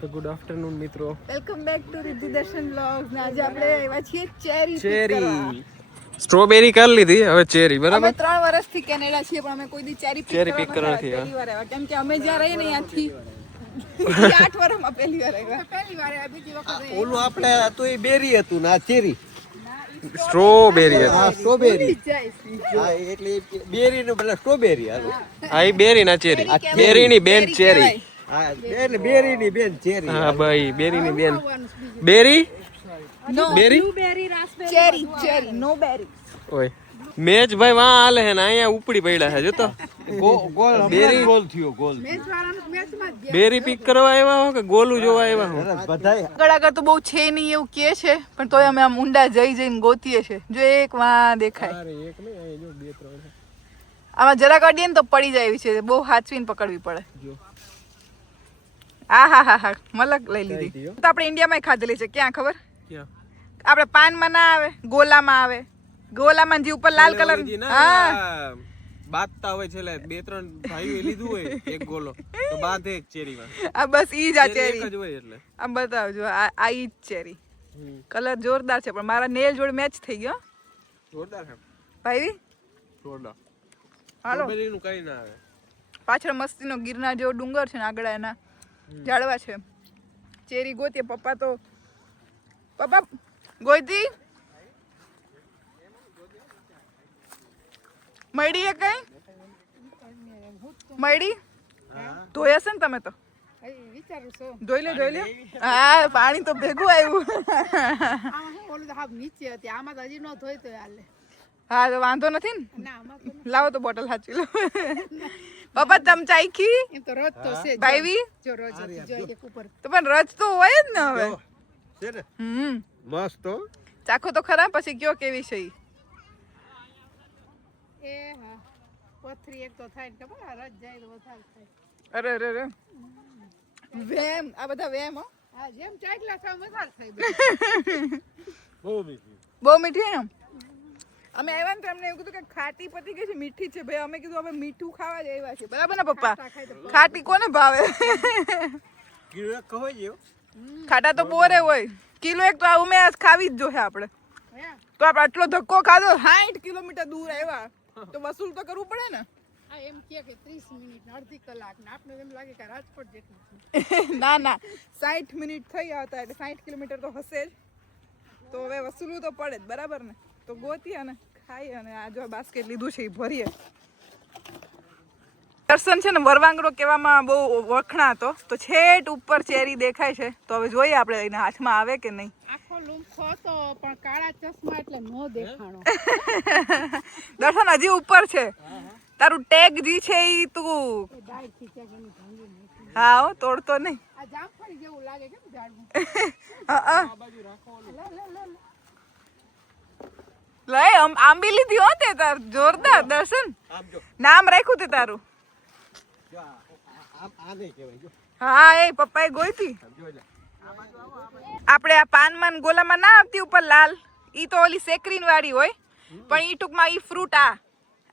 તો good afternoon મિત્રો, welcome back to Riddhi દર્શન વ્લોગ્સ. ને આજે આપણે આવ્યા છીએ ચેરી સ્ટ્રોબેરી કરી લીધી, હવે ચેરી. બરાબર, અમે 3 વર્ષથી કેનેડા છીએ પણ અમે કોઈ દી ચેરી પિક કરવા નથી આવ્યા. પહેલી વાર આવ્યા કેમ કે અમે જ્યાં રહીએ ને ત્યાંથી 8 વર્ષમાં પહેલી વાર આવ્યા. બીજી વખત ઓલું આપણે તો એ બેરી હતું ને આ ચેરી સ્ટ્રોબેરી. હા સ્ટ્રોબેરી. હા એટલે બેરી નું પેલા સ્ટ્રોબેરી હાલો. હા એ બેરી ના ચેરી, બેરી ની બેન ચેરી. હા એટલે બેરી ની બેન ચેરી. હા ભાઈ, બેરી ની બેન બેરી. નો બેરી બ્લૂબેરી રાસ્પબેરી ચેરી નો બેરી. ઓય મેચ ભાઈ વાં હાલે હે ને અહીંયા ઉપડી પડ્યા છે. જો તો ગોલ બેરી ગોલ થયો ગોલ. મેચ વાળાનું મેચમાં જ બેરી પિક કરવા આવ્યા હો કે ગોલું જોવા આવ્યા હો? બધાય આગળ આગળ તો બહુ છે નહીં એવું કે છે પણ તોય અમે આમ ઊંડા જઈને ગોતીએ છે. જો એક વાં દેખાય, અરે એક નહીં, અહીં જો 2-3 છે. આમાં જરાક અડીએ ને તો પડી જાય એવી છે, બહુ હાચવીને પકડવી પડે. જો આ હા મલક લઈ લીધી. તો આપણે ઇન્ડિયામાં ખાધેલી છે. ક્યાં ખબર? ક્યાં? આપણે પાનમાં ના આવે, ગોલામાં આવે. ગોલામાં જે ઉપર લાલ કલર. હા બાદતા હોય છેલ્લે 2-3 ભાઈઓ લીધું હોય એક ગોલો તો બાંધે એક ચેરીમાં. આ બસ ઈ જ આ ચેરી. એક જ હોય એટલે આમ બતાવજો, આ ઈ જ ચેરી. કલર જોરદાર છે પણ મારા નેલ જોડે મેચ થઈ ગયો. જોરદાર છે ભાઈ જોરદાર. હાલો, સ્ટ્રોબેરી નું કઈ ના આવે. પાછળ મસ્તીનો ગિરનાર જેવો ડુંગર છે ને આગળ એના ઝાડવા છે. ચેરી ગોતીએ. પપ્પા ગોતી મળી એ કઈ મળી ધોઈ હશે ને તમે તો? ધોઈ લે. હા પાણી તો ભેગું આવ્યું. હા તો વાંધો નથી ને, લાવો તો બોટલ સાચવી લો. પપ્પા તમે ચાખી ભાઈ તો પણ રજ તો હોય જ ને હવે. છે ને મસ્ત હો. ચાખો તો ખરા પછી કયો કેવી છે ઈ. અરે વેમ, આ બધા વેમ હો. બહુ મીઠી એમ. અમે આવ્યા ને તો એમને એવું કીધું કે ખાટી પતી ગઈ છે, મીઠી છે. ભાઈ અમે કીધું હવે મીઠું ખાવા જ આવ્યા છે. બરાબર ને પપ્પા? ખાટી કોને ભાવે? ખાટા તો બોરે હોય. કિલો એક તો આ ઉમે આજ ખાવી જ જોઈએ આપણે. તો આપણે આટલો ધક્કો ખાધો, 60 કિલોમીટર દૂર આવ્યા તો વસૂલ તો કરવું પડે ને. એમ કે 30 મિનિટ અડધી કલાક ને આપણે એમ લાગે કે રાજકોટ જેટલું. ના 60 મિનિટ થઈ આવતા એટલે 60 કિલોમીટર તો હશે જ. તો હવે વસૂલવું તો પડે જ. બરાબર ને? તો ગોતી અને ખાઈ અને આ જો બાસ્કેટ લીધું છે એ ભરીએ. દર્શન છે ને વરવાંગડો કહેવામાં બહુ વખણાતો, તો છેટ ઉપર ચેરી દેખાય છે. તો હવે જોઈએ આપણે એના હાથમાં આવે કે નહીં. આખો લૂમખો હતો પણ કાળા ચશ્મા એટલે નો દેખાણો. દર્શન હજી ઉપર છે. તારું ટેગ જી છે ઈ તું હા હો તોડતો નહીં. આ જામફળી જેવું લાગે કેમ ઝાડવું. લઈ આંબી લીધી હો તે તાર. જોરદાર દર્શન. નામ રાખ્યું તે તારું? હા એ પપ્પાએ ગોઈતી. આપણે આ પાનમાં ગોલામાં ના આવતી ઉપર લાલ, ઈ તો ઓલી સેકરીન વાળી હોય પણ ઈ ટૂંકમાં ઈ ફ્રૂટ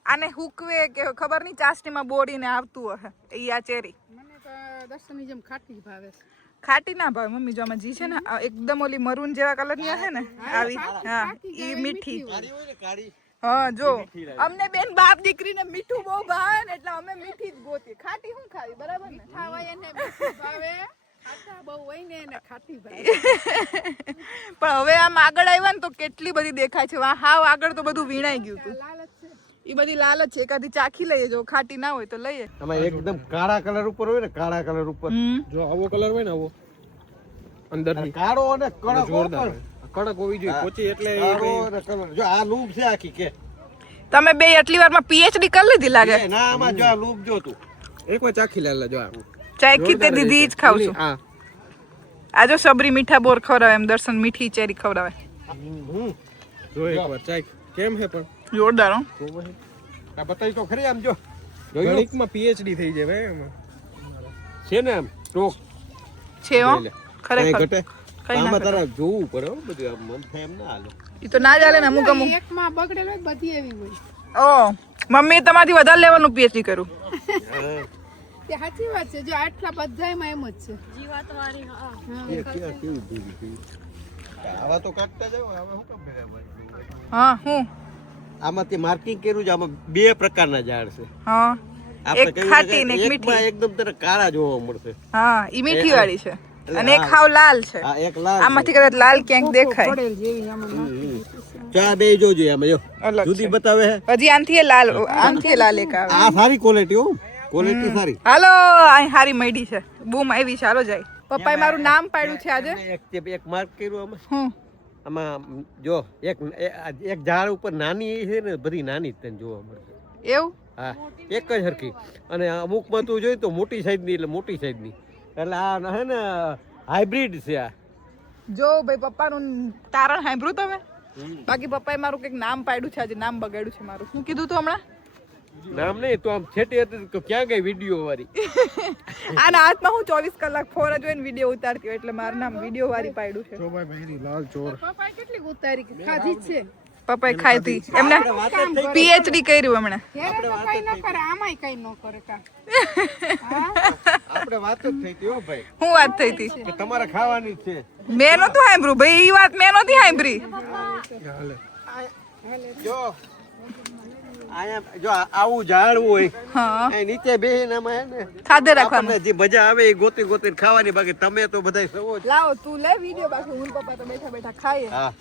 આને હુકવે કે ખબર નહીં ચાસણીમાં બોડીને આવતું હશે. ઈ આ ચેરી મને તો દર્શનની જેમ ખાટી ભાવે છે. ખાટી ના ભાવે મમ્મી. જો આમાં જી છે ને એકદમ ઓલી મરૂન જેવા કલરની હશે ને આવી. હા ઈ મીઠી. હા જો અમને બેન બાપ દીકરીને મીઠું બહુ ભાવે ને એટલે અમે મીઠી જ ગોતી. ખાટી શું ખાવી? બરાબર ને? ખાવાય એને મીઠું ભાવે, ખાટા બહુ હોય ને એને ખાટી ભાવે. પણ હવે આમ આગળ આવ્યા ને તો કેટલી બધી દેખાય છે. હાવ આગળ તો બધું વીણાઈ ગયું હતું. લાલ જ છે. એ બધી લાલ જ છે. એકાદી ચાખી લઈએ, જો ખાટી ના હોય તો લઈએ. આમાં એકદમ કાળા કલર ઉપર હોય ને, કાળા કલર ઉપર જો આવો કલર હોય ને, આવો અંદરથી કાળો અને કડક જોરદાર ઉપર. કડક હોવી જોઈએ. પોચી એટલે કાળો અને કલર. જો આ લૂપ છે આખી કે તમે બે એટલી વારમાં પીએચડી કરી લીધી લાગે. ના આમાં જો આ લૂપ જો તું એકવાર ચાખી લે. જો આ ચાખી તે દીધી જ ખાવ છું. હા આ જો સબરી મીઠા બોર ખવડાવે એમ દર્શન મીઠી ચેરી ખવડાવે. જો એકવાર ચાખ કેમ હે પણ જોરદાર હો. આ બતાવી તો ખરી આમ જો ગણિતમાં પીએચડી થઈ જાય ભાઈ એમાં છે ને આમ ટોક છે હો કઈ ખરેખર. ઘટે. કઈ આમાં ના તારા જોવું પડે હો બધું. આમ મન થાય એમ ના હાલે. ઈ તો ના ચાલે ને અમુક અમુક. એકમાં બગડેલો હોય બધી એવી હોય. ઓ મમ્મી તમારથી વધારે લેવલનું પીએચડી કર્યું. તે સાચી વાત છે. જો આટલા બધાયમાં એમ જ છે. એ કેવું ભેગી થઈ. આવા તો કાઢતા જાવ. આવા શું કામ ભેગા પડે? હા હું આમાંથી માર્કિંગ કર્યું છે. આમાં 2 પ્રકારના ઝાડ છે. હા આપણે એક કહ્યું ખાટી ને છે એક કે એકમાં મીઠી. એકદમ તને કાળા જોવા મળશે. હા ઈ મીઠી વાળી છે એટલે અને એક હા. હાવ લાલ છે. આ એક લાલ આમાંથી કદાચ લાલ ક્યાંક દેખાય. પડેલ જેવી આમાં ચા બે જોજો આમાં જો અલગ જુદી છે. બતાવે છે. હજી આનથી એ લાલ આનથી એ લાલ એક આવે. આ સારી ક્વોલિટી હો. ક્વોલિટી સારી. હાલો અહીં હારી મળી છે. બૂમ આવી ચાલો જાય. પપ્પાએ મારું નામ પાડ્યું છે આજે. એક માર્ક કર્યું આમાં. હું આમાં જો એક ઝાડ ઉપર નાની છે ને બધી નાની જ તને જોવા મળશે. એવું હા એક જ હરખી. અને અમુકમાં તું જોઈ તો મોટી સાઈઝની એટલે મોટી સાઈઝની. એટલે આ હે ને હાઇબ્રિડ છે આ. જો ભાઈ પપ્પાનું તારણ સાંભળ્યું તમે? બાકી પપ્પાએ મારું કંઈક નામ પાડ્યું છે આજે. નામ બગાડ્યું છે મારું. શું કીધું તું હમણાં? નામ નહીં તો આમ છેટી હતી તો ક્યાં ગઈ વિડીયો વાળી. આના હાથમાં હું 24 કલાક ફોન જોઈને વિડીયો ઉતારતી હોય એટલે મારું નામ વિડીયો વાળી પાડ્યું છે. પપ્પાએ કેટલી ઉતારી ખાધી જ છે. પપ્પાએ ખાધી એમને પીએચડી કર્યું હમણાં. ત્યારે તો કઈ ન કરે, આમાંય કઈ ન કરે કા. આપણે વાત જ થઈ હતી હો ભાઈ શું વાત થઈ હતી? કે તમારે ખાવાની જ છે. મેં નહોતું સાંભળ્યું ભાઈ. ઈ વાત મેં નહોતી સાંભળી. જો આયા જો આવું ઝાડ હોય હા એ નીચે બેહીને આમાં હે ને ખાધે રાખવાનું. આપણને જે મજા આવે એ ગોતી ગોતીને ખાવાની. બાકી તમે તો બધાય સવો જ. લાવો તું લે વિડીયો. બાકી હું ને પપ્પા તો બેઠા બેઠા ખાઈએ. હા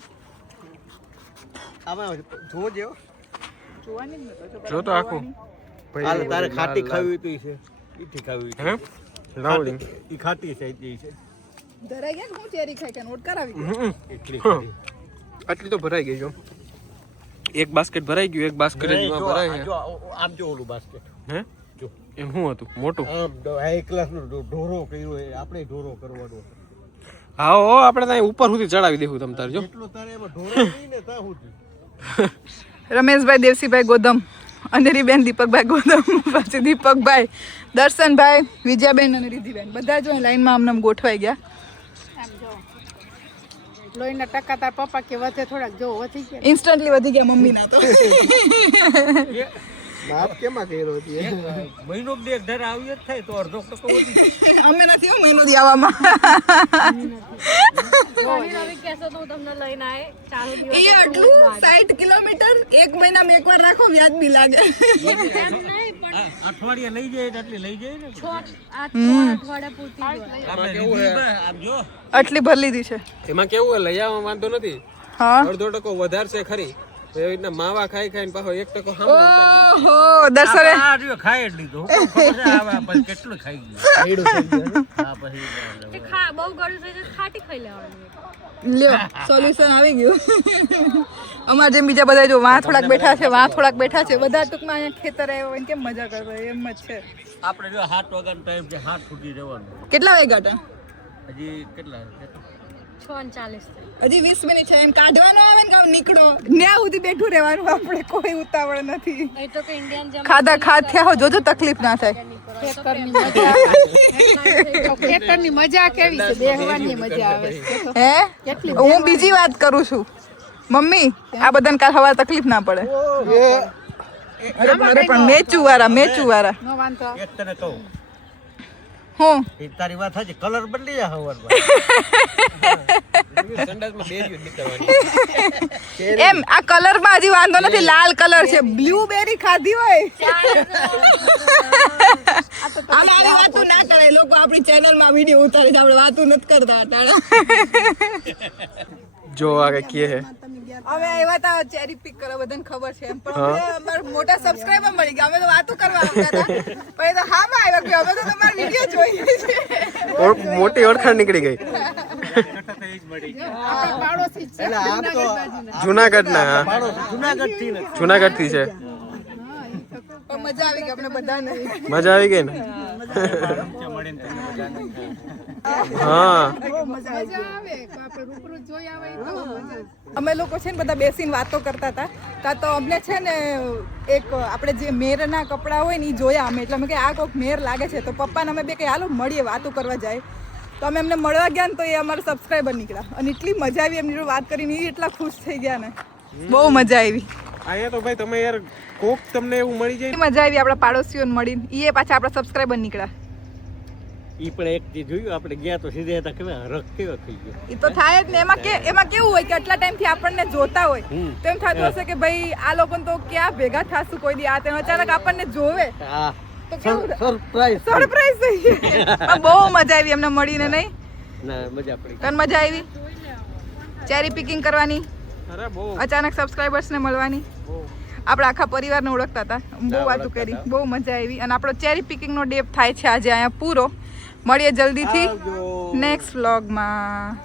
આમાં જોજે હો. જોવાની જ નતો. જો તો આખું હાલ તારે ખાટી ખાવી તો છે. મીઠી ખાવી હે લાવો ઈ ખાટી છે ઈ છે. ધરાઈ ગયા ને હું ચેરી ખાઈ કે નોટ કરાવી. એટલી ખાટી. આટલી તો ભરાઈ ગઈ જો. એક બાસ્કેટ ભરાઈ ગયું. એક બાસ્કેટ જ જો, ભરાય આ છે. જો આમ જો ઓલું બાસ્કેટ. હે જો એમ શું હતું મોટું? આમ હાઈ ક્લાસ નો ઢોરો કર્યો એ આપણે ઢોરો કરવાનો. હા ઓ આપણે ત્યાં ઉપર સુધી ચડાવી દેવું તમ તાર જો. એટલો તારે એમાં ઢોરો નહીં ને ત્યાં સુધી. રમેશભાઈ, દેવસીભાઈ ગોદમ, અંધેરીબેન, દીપકભાઈ ગોદમ, પછી દીપકભાઈ, દર્શનભાઈ, વિજયાબેન અને રિધિબેન બધા જો લાઈનમાં આમનામ ગોઠવાઈ ગયા. આમ જો લોહીના ટકા તાર પપ્પા કે વધે થોડાક જો વધી ગયા. ઇન્સ્ટન્ટલી વધી ગયા મમ્મીના તો. માપ કેમાં કર્યો હતી? મહિનો બે ઘર આવ્યો જ થાય તો અડધો ટકો વધી જાય. અમે નથી હો મહિનો દી આવવામાં. એ આટલું 60 કિલોમીટર એક મહિનામાં એકવાર રાખો વ્યાજ બી લાગે. અઠવાડિયે લઈ જાય એટલે લઈ જાય ને. આમાં કેવું હે? આમ જો આટલી ભરી લીધી છે. એમાં કેવું હે લઈ આવવા વાંધો નથી. હા અડધો ટકો વધારશે ખરી. તો એવી રીતના માવા ખાઈ ખાઈને પાછો 1% સાંભળો. ઓહો દર્શને આ જો ખાઈ જ લીધું. ખબર છે આવા પછી કેટલું ખાઈ ગયું. હા પછી લ્યો સોલ્યુશન આવી ગયું. અમાર જેમ બીજા બધા જો વાં થોડાક બેઠા છે, વાં થોડાક બેઠા છે, બધા ટૂંકમાં અહીંયા ખેતર આવ્યો હોય ને કેમ મજા કરતા હોય એમ જ છે. આપણે જો 7 વાગ્યાનો ટાઈમ છે. 7 ફૂટી રહેવાનું. કેટલા વાગ્યા હતા? હજી કેટલા 6:40 હજી 20 મિનિટ છે. એમ કાઢવાનો આવે ને કામ નીકળો ન્યા સુધી બેઠું રહેવાનું. આપણે કોઈ ઉતાવળ નથી. ખાધા ખાધ થયા હો જોજો તકલીફ ના થાય. ખેતરની મજા આવે. ખેતરની મજા કેવી છે? બેહવાની મજા આવે છે. હે હું બીજી વાત કરું છું મમ્મી. આ બધાને કાલ હવા તકલીફ ના પડે. અરે પણ મેચુ વાળા નો વાંધો. એક તને કહું હું એ તારી વાત સાચી. કલર બદલી જાય હવારમાં. સંડાસમાં બેરી નીકળવાની. એમ આ કલર માં હજી વાંધો નથી. લાલ કલર છે. બ્લુબેરી ખાધી હોય. આની વાતો ના કરે લોકો. આપણી ચેનલ માં વિડીયો ઉતારે છે. આપણે વાતો નથી કરતા હતા. જો આ કે કે હે અમે આવ્યા હતા ચેરી પિક કરવા. બધાને ખબર છે એમ. પણ અમને અમારા મોટા સબસ્ક્રાઇબર મળી ગયા. અમે તો વાતો કરવા આવતા હતા. પછી તો હામાં આવ્યા કે અમે તો તમારા વિડીયો જોઈએ છે. મોટી ઓળખાણ નીકળી ગઈ. આપણા પાડોશી જ છે. એટલે આમ તો જુનાગઢના. જુનાગઢ થી ને જુનાગઢ થી છે. પણ મજા આવી ગઈ આપણે બધાને. મજા આવી ગઈ ને? હા મજા આવે. આપણે રૂબરૂ જોઈ આવે તો મજા. અમે લોકો છે ને બધા બેસીને વાતો કરતા હતા. કાં તો અમને છે ને એક આપણે જે મેરના કપડાં હોય ને એ જોયા અમે. એટલે અમે કે આ કોઈક મેર લાગે છે. તો પપ્પાને અમે બે કે હાલો મળીએ વાતો કરવા જાય. તો અમે એમને મળવા ગયા ને તો એ અમારા સબસ્ક્રાઈબર નીકળ્યા. અને એટલી મજા આવી એમની જોડે વાત કરીને. એ એટલા ખુશ થઈ ગયા ને. બહુ મજા આવી. અહીંયા તો ભાઈ તમે યાર કોક તમને એવું મળી જાય મજા આવી આપણા પાડોશીઓને મળીને ઈ પાછા આપણા સબસ્ક્રાઇબર નીકળ્યા. ઈ પણ એક ચીજ જોયું આપણે ગયા તો સીધે હતા કેવા હરખ કેવો થઈ ગયો. ઈ તો થાય જ ને. એમાં કેવું હોય કે આટલા ટાઈમથી આપણને જોતા હોય તો એમ થતું હશે કે ભાઈ આ લોકોને તો ક્યાં ભેગા થાશું કોઈ દી. આ તેનો અચાનક આપણને જોવે હા તો કેવું સરપ્રાઈઝ સરપ્રાઈઝ થઈ જાય. બહુ મજા આવી એમને મળીને. નહીં ના મજા પડી. તને મજા આવી ચેરી પિકિંગ કરવાની, અરે બહુ અચાનક સબસ્ક્રાઇબર્સ ને મળવાની. આપણા આખા પરિવારને ઓળખતા હતા, બહુ વાતો કરી, બહુ મજા આવી. અને આપણો ચેરી પિકિંગ નો ડે થાય છે આજે અહીંયા પૂરો. મળીએ જલ્દીથી નેક્સ્ટ વ્લોગમાં.